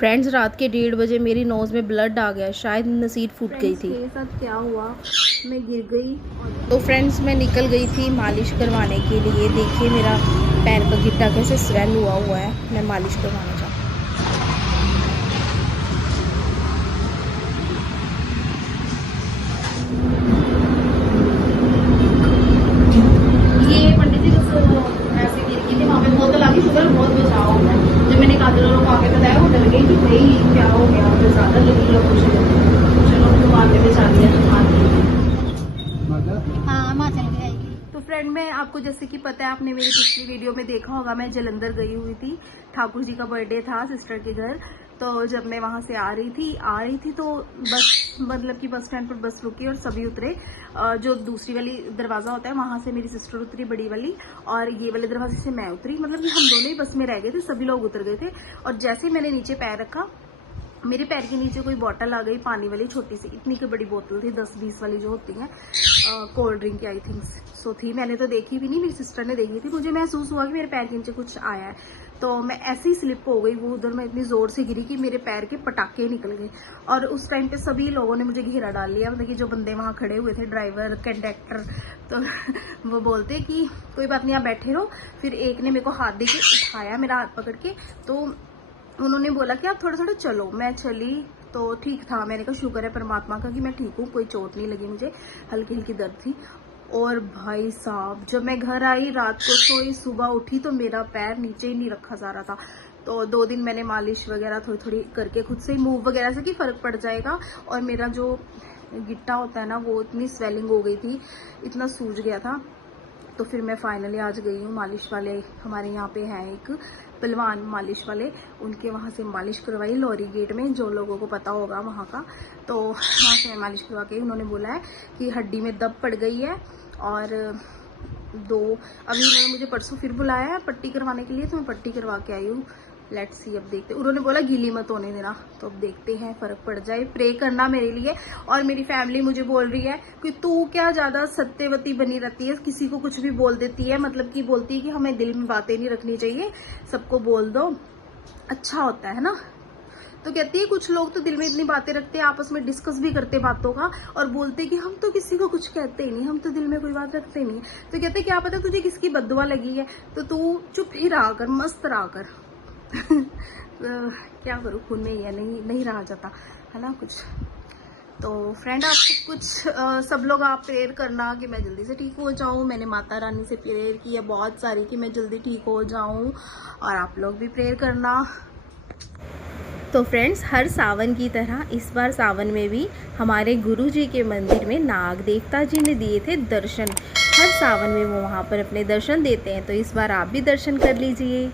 Friends, रात के 1:30 बजे मेरी नोज़ में ब्लड आ गया, शायद नसीर फूट गई थी। मेरे साथ क्या हुआ, मैं गिर गई। तो फ्रेंड्स, मैं निकल गई थी मालिश करवाने के लिए। देखिए मेरा पैर का गिट्टा कैसे स्वेल हुआ है। मैं मालिश करवाना चाहती हूँ। ये पंडित जी जैसे वो ऐसे गिर गई थी, वहाँ पे बोतल आ गई, शुगर बहुत बचाव होता है। जब मैंने काजल लोग आगे बताया, वो डर गई कि भाई क्या हो गया, तो ज्यादा लगी लोग कुछ चलो तो आगे बचा दिया। हाँ माँ चल गई। तो फ्रेंड, मैं आपको जैसे कि पता है, आपने मेरी पिछली वीडियो में देखा होगा, मैं जलंधर गई हुई थी। ठाकुर जी का बर्थडे था सिस्टर के घर। तो जब मैं वहां से आ रही थी तो बस, मतलब कि बस स्टैंड पर बस रुकी और सभी उतरे। जो दूसरी वाली दरवाजा होता है वहां से मेरी सिस्टर उतरी, बड़ी वाली, और ये वाले दरवाजे से मैं उतरी। मतलब कि हम दोनों ही बस में रह गए थे, सभी लोग उतर गए थे। और जैसे ही मैंने नीचे पैर रखा, मेरे पैर के नीचे कोई बोतल आ गई, पानी वाली, छोटी सी, इतनी की बड़ी बोतल थी, 10-20 वाली जो होती है कोल्ड ड्रिंक की, आई थिंक सो थी। मैंने तो देखी भी नहीं, मेरी सिस्टर ने देखी थी। मुझे महसूस हुआ कि मेरे पैर के नीचे कुछ आया है, तो मैं ऐसे ही स्लिप हो गई। वो उधर मैं इतनी जोर से गिरी कि मेरे पैर के पटाखे निकल गए। और उस टाइम पे सभी लोगों ने मुझे घेरा डाल लिया, मतलब कि जो बंदे वहां खड़े हुए थे, ड्राइवर, कंडक्टर, तो वो बोलते कि कोई बात नहीं, आप बैठे रहो। फिर एक ने मेरे को हाथ दे के उठाया, मेरा हाथ पकड़ के, तो उन्होंने बोला कि आप थोड़ा थोड़ा चलो। मैं चली तो ठीक था। मैंने कहा शुक्र है परमात्मा का कि मैं ठीक हूँ, कोई चोट नहीं लगी मुझे, हल्की हल्की दर्द थी। और भाई साहब, जब मैं घर आई, रात को सोई, सुबह उठी तो मेरा पैर नीचे ही नहीं रखा जा रहा था। तो 2 दिन मैंने मालिश वगैरह थोड़ी थोड़ी करके खुद से ही, मूव वगैरह से, कि फर्क पड़ जाएगा। और मेरा जो गिट्टा होता है ना, वो इतनी स्वेलिंग हो गई थी, इतना सूज गया था। तो फिर मैं फाइनली आज गई हूँ मालिश वाले, हमारे यहाँ पे है एक पहलवान मालिश वाले, उनके वहाँ से मालिश करवाई लॉरी गेट में, जो लोगों को पता होगा वहाँ का। तो वहाँ से मैं मालिश करवा के, उन्होंने बोला है कि हड्डी में दब पड़ गई है। और अभी उन्होंने मुझे परसों फिर बुलाया है पट्टी करवाने के लिए, तो मैं पट्टी करवा के आई हूँ। लेट्स सी, अब देखते। उन्होंने बोला गीली मत होने देना, तो अब देखते हैं फर्क पड़ जाए। प्रे करना मेरे लिए। और मेरी फैमिली मुझे बोल रही है कि तू क्या ज्यादा सत्यवती बनी रहती है, किसी को कुछ भी बोल देती है, मतलब कि बोलती है कि हमें दिल में बातें नहीं रखनी चाहिए, सबको बोल दो, अच्छा होता है ना। तो कहती है कुछ लोग तो दिल में इतनी बातें रखते हैं, आपस में डिस्कस भी करते बातों का, और बोलते कि हम तो किसी को कुछ कहते ही नहीं, हम तो दिल में कोई बात रखते नहीं। तो कहते क्या पता तुझे किसकी बद्दुआ लगी है, तो तू चुप ही रहा कर, मस्त रहा कर। क्या करूँ, खून में ही है, नहीं रहा जाता है ना कुछ। तो फ्रेंड, आप कुछ सब लोग आप प्रेयर करना कि मैं जल्दी से ठीक हो जाऊं। मैंने माता रानी से प्रेयर की है बहुत सारी कि मैं जल्दी ठीक हो जाऊं, और आप लोग भी प्रेयर करना। तो फ्रेंड्स, हर सावन की तरह इस बार सावन में भी हमारे गुरु जी के मंदिर में नाग देवता जी ने दिए थे दर्शन। हर सावन में वो वहाँ पर अपने दर्शन देते हैं, तो इस बार आप भी दर्शन कर लीजिए।